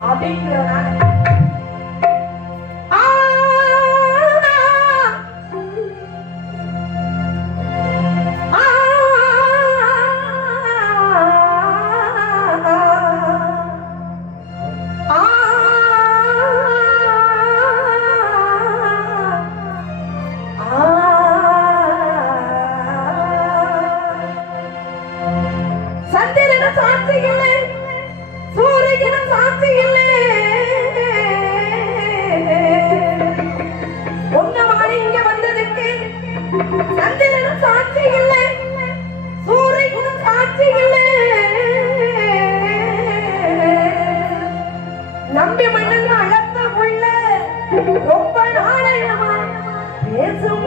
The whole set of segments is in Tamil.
அப்படிங்கிறதுனால ஆ, ரொம்ப நாளையமா பேசும்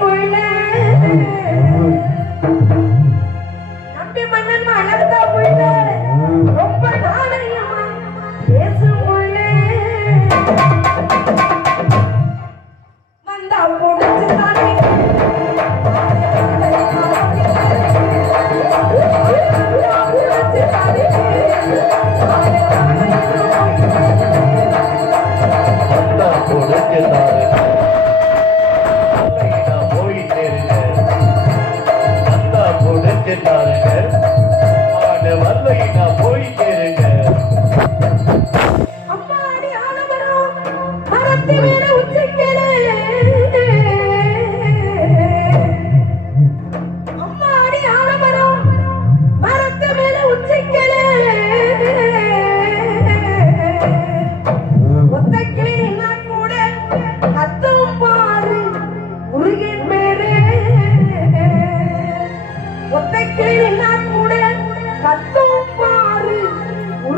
நம்பி மன்ன Did not have.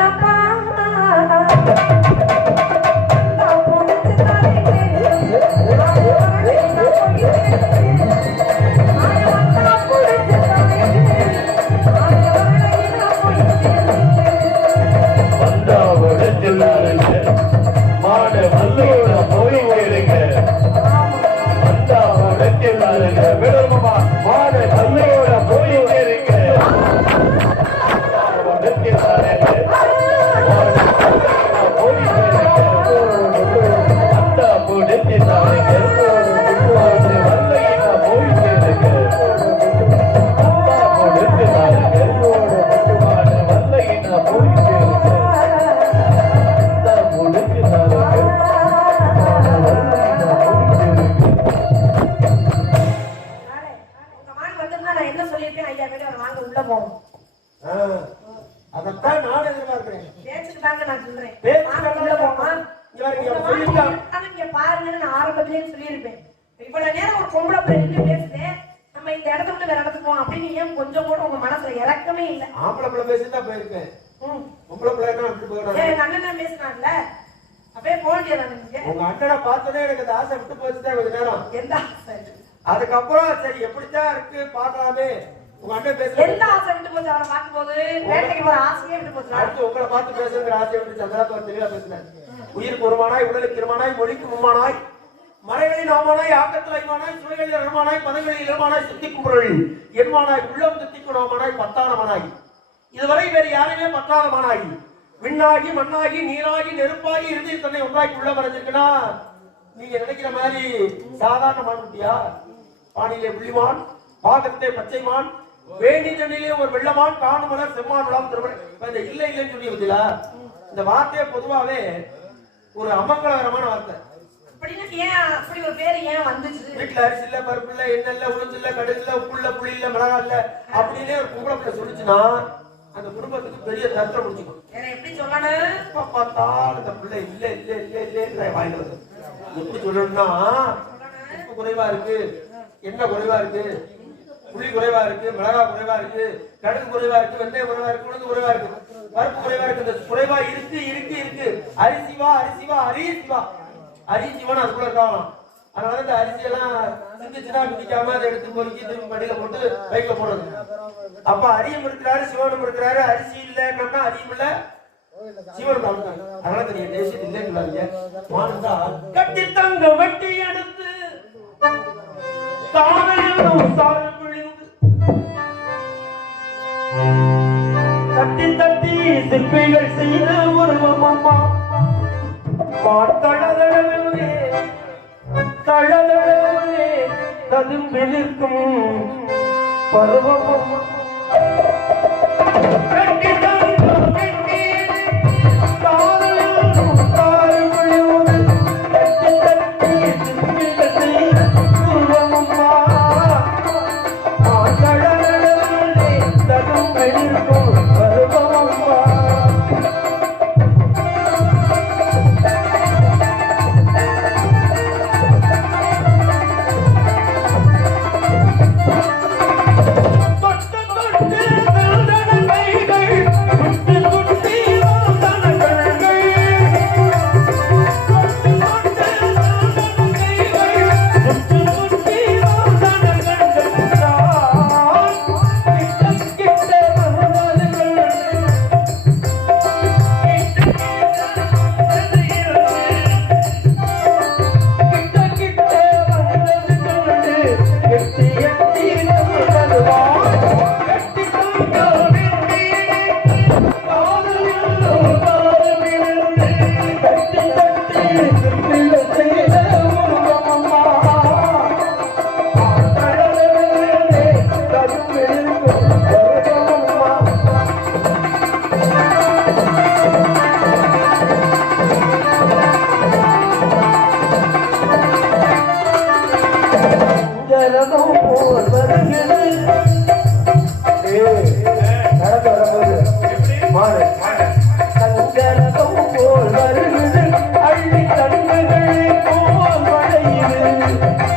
இழந்தாளப்பா வந்தா அதைத்தான் நான் எதிர்பார்க்கிறேன் பேச்சுக்கு தாங்க நான் சொல்றேன் பேச்சுக்கு வாங்க தாங்க உள்ள போமா இங்க பாருங்க, உங்க அவர் மான் சொல்லிட்டாங்க. இருந்தாலும் இங்க பாருங்கன்னு நான் ஆரம்பத்திலேயே சொல்லியிருப்பேன் இவ்வளவு நேரம் ஒரு பொம்பளை பிள்ளை நின்று நம்ம இந்த இடத்த விட்டு வேற இடத்துக்கு போவோம் அப்படின்னு ஏன் கொஞ்சம் கூட உங்க மனசுல இறக்கமே இல்லை ஆம்பளை பிள்ளை பேசி போயிருக்கேன் ம். பொம்பளை சரி, அண்ணன் தான் பேசினான்ல அப்படியே போக வேண்டியதானே நீங்க? உங்க அண்ணனை பார்த்தோன்னே எனக்கு அந்த ஆசை விட்டு போச்சுதான் கொஞ்ச நேரம். எந்த ஆசை? அதுக்கப்புறம் சரி எப்படித்தான் இருக்கு பார்க்கலாமே. உங்க அண்ணன் எந்த பேசுறது ஆசை விட்டு போச்சு அவரை பார்க்கும் போது வேட்டைக்கு போற ஆசையே விட்டு போச்சு. அடுத்து உங்களை பார்த்து பேசுங்கிற ஆசை விட்டு சந்திராத்தவர் தெளிவா பேசினார் உயிருக்கு ஒருமானாய் உடலுக்கு இருமானாய் மொழிக்கு மும்மானாய் மறைகளில் நாமானாய் ஆக்கத்தில் ஐமானாய் சுவைகளில் அருமானாய் பதங்களில் இளமானாய் சித்திக்கும் பொருள் என்மானாய் உள்ளம் தித்திக்கும் நாமானாய் பத்தானமானாய் இதுவரை வேறு யாருமே பத்தாதமானாய் விண்ணாகி மண்ணாகி நீராகி நெருப்பாகி இறுதி தன்னை ஒன்றாக்கி உள்ள வரைஞ்சிருக்குன்னா நீங்க நினைக்கிற மாதிரி சாதாரண மான்குட்டியா? பாணியிலே புள்ளிமான் பாகத்தை பச்சைமான் வேணிதனிலே ஒரு வெள்ளமான் காணுமலர் செம்மான் விழாம் திருமணம் இல்லை இல்லைன்னு சொல்லி பார்த்தீங்களா இந்த வார்த்தையே பொதுவாவே ஒரு அமங்கலகரமான வார்த்தை. அப்படின்னு ஏன் அப்படி ஒரு பேர் ஏன் வந்துச்சு? வீட்டுல அரிசி இல்ல பருப்பு இல்ல எண்ணெய் இல்ல உளுந்து இல்ல கடுகு இல்ல உப்பு இல்ல புளி இல்ல மிளகா இல்ல அப்படின்னு ஒரு பொம்பளை சொல்லுச்சுன்னா அந்த குடும்பத்துக்கு பெரிய தத்திரம் முடிச்சுக்கும் வேற எப்படி சொல்லணும் எப்ப பார்த்தாலும் இந்த பிள்ளை இல்ல இல்ல இல்ல இல்ல வாயில வருது. எப்படி சொல்லணும்னா உப்பு குறைவா இருக்கு எண்ணெய் குறைவா இருக்கு புளி குறைவா இருக்கு மிளகா குறைவா இருக்கு கடுகு குறைவா இருக்கு வெந்தயம் குறைவா இருக்கு உளுந்து குறைவா இருக்கு பருப்பு குறைவா இருக்கு இந்த குறைவா இருக்கு இருக்கு இருக்கு. அரிசிவா அரிசிவா அரிசிவா. அரிசிவான்னு அதுக்குள்ள இருக்காங்களாம் அதனால இந்த அரிசி எல்லாம் சிந்திச்சுனா மிதிக்காம அதை எடுத்து பொறுக்கி திரும்பி படியில போட்டு பைக்ல போடுறது. அப்ப அரியும் இருக்கிறாரு சிவனும் இருக்கிறாரு. அரிசி இல்லைன்னா அரியும் இல்ல. சிவன் அதனால நீங்க தேசியம் இல்லைன்னு சொல்லாதீங்க. கட்டி தங்க வட்டி எடுத்து தாமையிலும் சாறு பிழிந்து தட்டி தட்டி சிற்பிகள் செய்த உருவம் அம்மா. பாட்டழகே தழலே ததும்பிலிருக்கும் பருவமும் Thank you.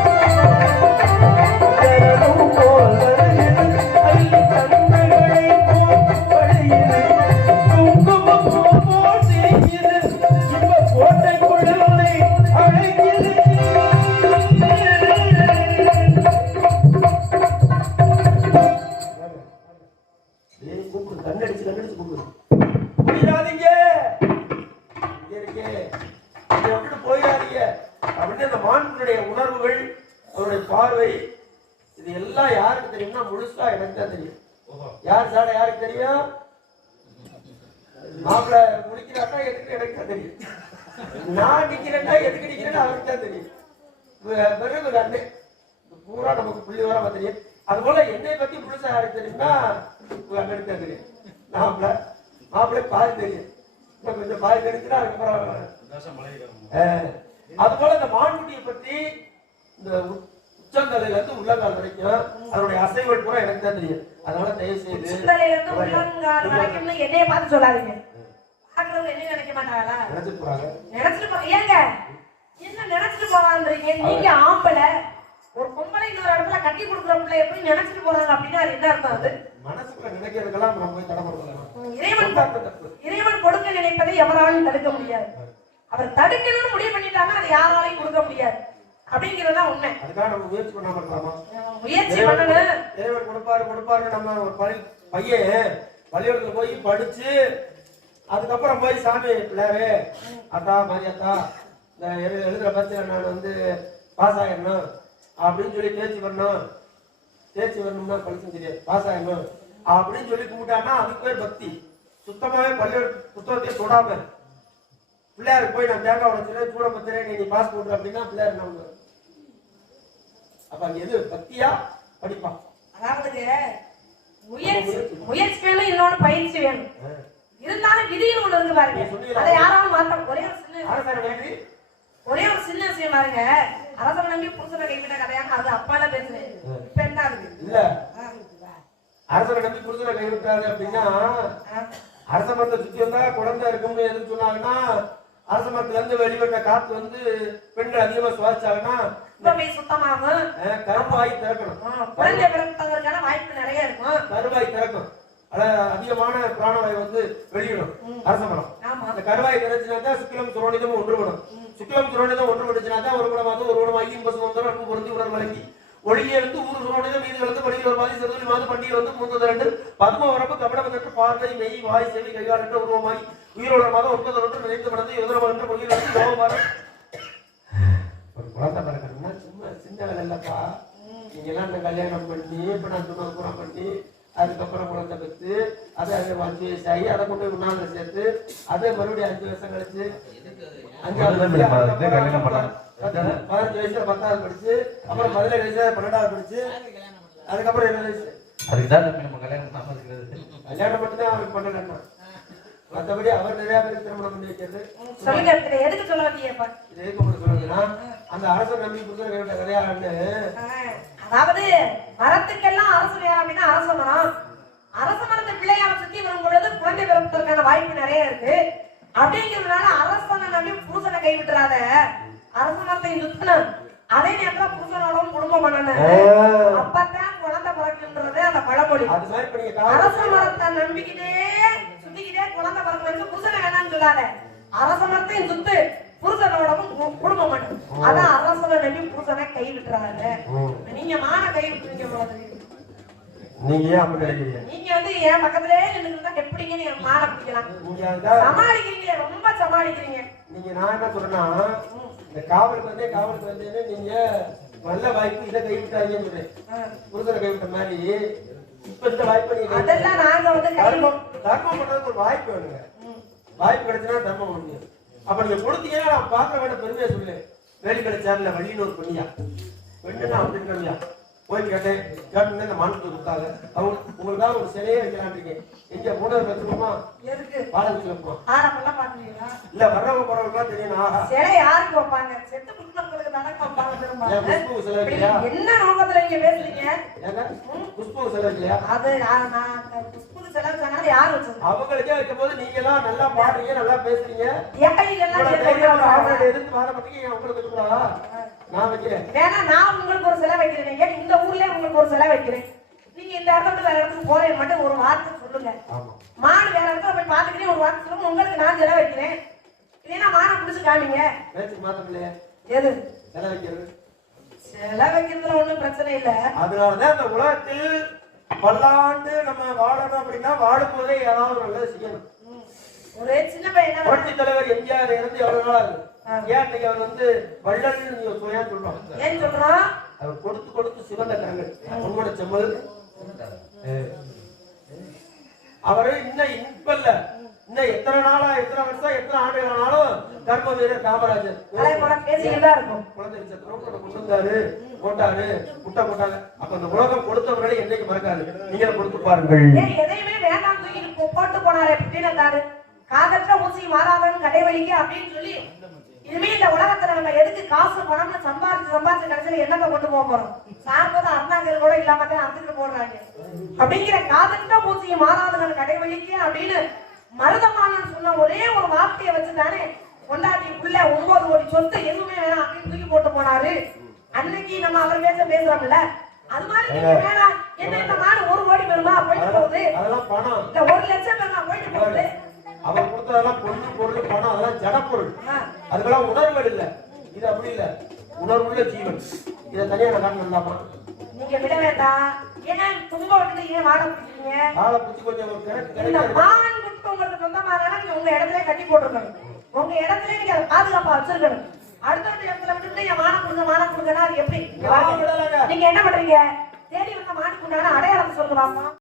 மான்களுடைய உணர்வுகள் அவருடைய பார்வை இது எல்லாம் யாருக்கு தெரியும்னா முழுசா எனக்கு தான் தெரியும். யார் சாட யாருக்கு தெரியும்? மாப்பிள்ள முடிக்கிறாட்டா எதுக்கு எனக்கு தான் தெரியும். நான் நிக்கிறேன்னா எதுக்கு நிக்கிறேன்னு அவருக்கு தான் தெரியும். வெறும் இது பூரா நமக்கு புள்ளி வர தெரியும். அது போல என்னை பத்தி முழுசா யாருக்கு தெரியும்னா அண்ணனுக்கு தான் தெரியும். மாப்பிள்ள மாப்பிள்ளை பாதி தெரியும். கொஞ்சம் பாதி தெரிஞ்சுன்னா அதுக்கப்புறம் அது போல இந்த மான்குட்டியை பத்தி இந்த உச்சந்தலையில இருந்து உள்ளங்கால் வரைக்கும் அதனுடைய அசைவுகள் பூரா எனக்கு தான் தெரியும். அதனால தயவு செய்து சிந்தனையில இருந்து உள்ளங்கால் வரைக்கும்னு என்னைய பார்த்து சொல்லாதீங்க. பாக்குறவங்க என்ன நினைக்க மாட்டாங்களா? நினைச்சு போறாங்க. நினைச்சிட்டு போ ஏங்க என்ன நினைச்சிட்டு போறான்றீங்க? நீங்க ஆம்பளை. ஒரு பொம்பளை இன்னொரு இடத்துல கட்டி கொடுக்குற பிள்ளை எப்படி நினைச்சிட்டு போறாங்க அப்படின்னா அது என்ன அர்த்தம் அது? மனசுக்குள்ள நினைக்கிறதுக்கெல்லாம் நம்ம போய் தடை இறைவன் இறைவன் கொடுக்க நினைப்பதை எவராலும் தடுக்க முடியாது. அவர் தடுக்கணும்னு முடிவு பண்ணிட்டாங்கன்னா அது யாராலையும் கொடுக்க முடியாது. அப்படிங்கிறது தான் உண்மை. அதுக்காக நம்ம முயற்சி பண்ணாம இருக்கலாமா முயற்சி பண்ணணும் கொடுப்பாரு கொடுப்பாரு நம்ம ஒரு பள்ளி பையன் பள்ளிக்கூடத்துல போய் படிச்சு அதுக்கப்புறம் போய் சாமி பிள்ளையாரு அத்தா மாரியத்தா இந்த எழு- எழுதுற பட்சத்தில் நான் வந்து பாஸ் அப்படின்னு சொல்லி தேர்ச்சி வரணும். தேர்ச்சி வரணும்னா படிச்சும் தெரியாது. பாஸ் ஆயிடணும். அப்படின்னு சொல்லி கும்பிட்டான்னா அதுக்கு பேர் பக்தி. சுத்தமாவே பள்ளியோட புத்தகத்தையே தொடாம பிள்ளையாருக்கு போய் நான் தேங்காய் உடைச்சிடுறேன் சூட பத்துறேன் நீ பாஸ் போடுற அப்படின்னா பிள்ளையார் என்ன? அப்ப அங்க எது? பக்தியா? படிப்பா. அதாவது முயற்சி முயற்சி வேணும் இன்னொன்னு பயிற்சி வேணும். இருந்தாலும் ஒண்ணு இருக்கு பாருங்க. அதை யாராலும் மாத்த ஒரே ஒரு சின்ன ஒரே ஒரு சின்ன விஷயம் பாருங்க. அரசன் நம்பி புருஷனை கைவிட்ட கதையாக அது அப்பால பேசுறேன். இப்ப என்ன ஆகுது? இல்ல. அரசனை நம்பி புருஷனை கைவிட்டாரு அப்படின்னா அரச மரத்தை சுத்தி வந்தா குழந்தை இருக்கும்னு எதுக்கு சொன்னாங்கன்னா அரச மரத்துல இருந்து வெளிவந்த காத்து வந்து பெண்கள் அதிகமா சுவாசிச்சாங்கன்னா சுத்தமாகும். கருவாய் திறக்கணும். குழந்தை பிறப்பதற்கான வாய்ப்பு நிறைய இருக்கும். கருவாய் திறக்கும். அதிகமான பிராணவாயு வந்து வெளியிடும் அரச மரம். ஆமா. அந்த கருவாய் தான் சுக்கிலம் சுரோனிதம் ஒன்றுபடும். சுக்கிலம் சுரோனிதம் ஒன்றுபட்டுச்சுனா தான் ஒரு குணமாவது ஒரு குணமாகி இன்ப சுதந்திரம் அன்பு பொருந்தி உடல் வழங்கி ஒளியே இருந்து ஊர் சுரோனிதம் மாதிரி சிறுதொழி மாது பண்டிகை வந்து மூந்தது ரெண்டு. பத்ம வரம்பு கபடம் என்று பார்வை மெய் வாய் செவி கைகால் என்ற உருவமாய் உயிரோட மாதம் ஒன்பது ஒன்று நிறைந்து மடந்து யுதரம் என்று உயிர் வந்து யோகமாரம் ஒரு குழந்தை பிறக்கணும்னா சும்மா சின்ன வேலை இல்லப்பா. நீங்க எல்லாம் இந்த கல்யாணம் பண்ணி இப்ப நான் சொன்ன பூரா பண்ணி அதுக்கப்புறம் குழந்தை பெற்று அதை அது அஞ்சு வயசாகி அதை கொண்டு உண்ணாவில சேர்த்து அதை மறுபடியும் அஞ்சு வருஷம் கழிச்சு அஞ்சாவது பதினஞ்சு வயசுல பத்தாவது படிச்சு அப்புறம் பதினேழு வயசுல பன்னெண்டாவது படிச்சு அதுக்கப்புறம் என்ன வயசு அதுக்கு தான் தம்பி நம்ம கல்யாணம் பண்ணாம இருக்கிறது. கல்யாணம் மட்டும் தான் அவருக்கு பண்ணலன்னா மற்றபடி அவர் நிறைய பேருக்கு திருமணம் பண்ணி வைக்கிறது. சொல்லுங்க எதுக்கு சொல்ல வந்தீங்கப்பா இது எதுக்கு உங்களுக்கு சொல்லுங்கன்னா அந்த அரசர் நம்பி புத்தகம் கைவிட்ட கதையாளன்னு ஆ, அதாவது மரத்துக்கெல்லாம் அரசு நேரம் அப்படின்னா அரச மரம். அரச மரத்தை பிள்ளையார சுத்தி வரும் பொழுது குழந்தை பிறப்பதற்கான வாய்ப்பு நிறைய இருக்கு. அப்படிங்கிறதுனால அரசனை நம்பி புருஷனை கைவிட்டுறாத. அரச மரத்தை சுத்தணும் அதே நேரத்துல புருஷனோட குடும்பம் பண்ணணும். அப்பதான் அந்த பழமொழி. அரச மரத்தை நம்பிக்கிட்டே சுத்திக்கிட்டே குழந்தை பிறக்கணும் புருஷனை வேணாம்னு சொல்லாத. அரச மரத்தையும் சுத்து. புருஷனோடவும் கு- குடும்பம் பண்ணும் அதான் அரசனை நம்பி புருஷனை கை விட்டுறாங்க நீங்க மான கை விட்டுறீங்க போல. நீங்க நீங்க வந்து என் பக்கத்திலே நின்னுட்டு எப்படிங்க நீங்க மான பிடிக்கலாம்? சமாளிக்கிறீங்களே ரொம்ப சமாளிக்கிறீங்க. நீங்க நான் என்ன சொல்றேன்னா இந்த காவலுக்கு வந்தே காவலுக்கு வந்தேன்னு நீங்க நல்ல வாய்ப்பு இதை கைவிட்டாங்கன்னு சொல்றேன். கைவிட்ட மாதிரி இப்ப இந்த வாய்ப்பை நீங்க. அதெல்லாம் நாங்க வந்து கை தர்மம் தர்மம் பண்றதுக்கு ஒரு வாய்ப்பு வேணுங்க. வாய்ப்பு கிடைச்சுன்னா தர்மம் பண்ணுங்க அப்ப நீங்க கொடுத்தீங்கன்னா நான் பார்க்க வேண்டிய பெருமையை சொல்லு வேலி கிடைச்சார்ல வள்ளின்னு ஒரு பெண்ணியா. பெண்ணுன்னா அப்படின்னு கம்மியா போய் கேட்டேன் கேட்டேன் இந்த மனத்து கொடுத்தாங்க அவங்க உங்களுக்காக ஒரு சிலையே வைக்கலான்றீங்க எங்க மூணாவது வைப்போம் ஆரம்பெல்லாம் பாக்குறீங்களா? இல்ல வர்றவங்க போறவங்க தெரியும் ஆஹா சிலை யாருக்கு வைப்பாங்க? செத்து புண்ணங்களுக்கு தானே வைப்பாங்க சிலை என்ன நோக்கத்துல நீங்க பேசுறீங்க? குஷ்பு சிலை இல்லையா அது நான் புது செலவு சொன்னாலும் யார் வச்சிருந்தா அவங்களுக்கே வைக்கும் போது நீங்க எல்லாம் நல்லா பாடுறீங்க நல்லா பேசுறீங்க. எதிர்த்து வர மாட்டீங்க உங்களுக்கு நான் வைக்கிறேன். வேணா நான் உங்களுக்கு ஒரு சிலை வைக்கிறேன் இந்த ஊர்லயே உங்களுக்கு ஒரு சிலை வைக்கிறேன். நீங்க இந்த இடத்துல இருந்து வேற இடத்துக்கு போறேன் மட்டும் ஒரு வார்த்தை சொல்லுங்க. மாடு வேற இடத்துல போய் பாத்துக்கிறேன் ஒரு வார்த்தை சொல்லுங்க. உங்களுக்கு நான் சிலை வைக்கிறேன். இல்லைன்னா மானை பிடிச்சு காமிங்க? எது? சிலை வைக்கிறது. சிலை வைக்கிறதுல ஒண்ணும் பிரச்சனை இல்ல. அதனாலதான் இந்த உலகத்தில் பல்லாண்டு நம்ம வாழணும் அப்படின்னா வாழும்போதே ஏதாவது ஒரு நல்லது செய்யணும். ஒரு சின்ன பையன் புரட்சி தலைவர் எம்ஜிஆர் இறந்து எவ்வளவு நாள் ஆகுது? ஏன் இன்னைக்கு அவர் வந்து சுவையா சொல்றோம் ஏன் சொல்றோம்? அவர் கொடுத்து கொடுத்து சிவந்த கரங்கள் உங்களோட செம்மல். அவரு இன்னும் இப்பல்ல இன்னும் எத்தனை நாளா எத்தனை வருஷம் எத்தனை ஆண்டுகள் ஆனாலும் தர்ம வீரர் காமராஜர். குழந்தை நட்சத்திரம் கொண்டு வந்தாரு போட்டாரு முட்டை போட்டாங்க அப்ப அந்த உலகம் கொடுத்தவர்களை என்னைக்கு மறக்காது. நீங்க கொடுத்து பாருங்கள். எதையுமே வேண்டாம் தூக்கிட்டு போ- போட்டு போனாரு அப்படின்னு காதற்ற ஊசி மாறாதன்னு கடை வலிக்க அப்படின்னு சொல்லி இனிமே இந்த உலகத்துல நம்ம எதுக்கு காசு பணம்னு சம்பாதிச்சு சம்பாதிச்சு கடைசியில என்னத்தை கொண்டு போக போறோம்? சார்பது அருணாங்கல் கூட இல்லாம தான் அறுத்துட்டு போடுறாங்க. அப்படிங்கிற காதற்ற ஊசி மாறாதவன் கடை வலிக்க அப்படின்னு மருதமானன் சொன்ன ஒரே ஒரு வார்த்தையை வச்சு தானே கொண்டாட்டிக்குள்ள ஒன்பது கோடி சொத்து எதுவுமே வேணாம் அப்படின்னு தூக்கி போட்டு போனாரு. அன்னைக்கு நம்ம அவர் பேச பேசுறோம்ல. அது மாதிரி நீங்க வேணாம். என்ன இந்த மாடு ஒரு கோடி பெருமா போயிட்டு போகுது. அதெல்லாம் பணம். இல்ல ஒரு லட்சம் பெருமா போயிட்டு போகுது. அவர் கொடுத்ததெல்லாம் பொண்ணு பொருள் பணம். அதெல்லாம் ஆ. அதுக்கெல்லாம் உணர்வுகள் இல்ல. இது அப்படி இல்ல. உணர்வுள்ள ஜீவன். இதை தனியா நான் காட்டலாமா நீங்க விட வேண்டாம். ஏன் தும்ப விட்டுட்டு ஏன் வாழ பிடிக்கிறீங்க ஆளை பிடிச்சி கொஞ்சம் ஒரு கிணக்கு கிடைக்காது மான் குட்டு உங்களுக்கு சொந்தமானா நீங்க உங்க இடத்துல கட்டி போட்டுருக்கணும். உங்க இடத்துல நீங்க அதை பாதுகாப்பா வச்சிருக்கணும். அடுத்த இடத்துல விட்டுட்டு என் மானம் கொடுங்க மானம் கொடுங்கன்னா அது எப்படி. நீங்க என்ன பண்றீங்க? தேடி வந்த மானுக்கு உண்டான அடையாளம் பாப்போம்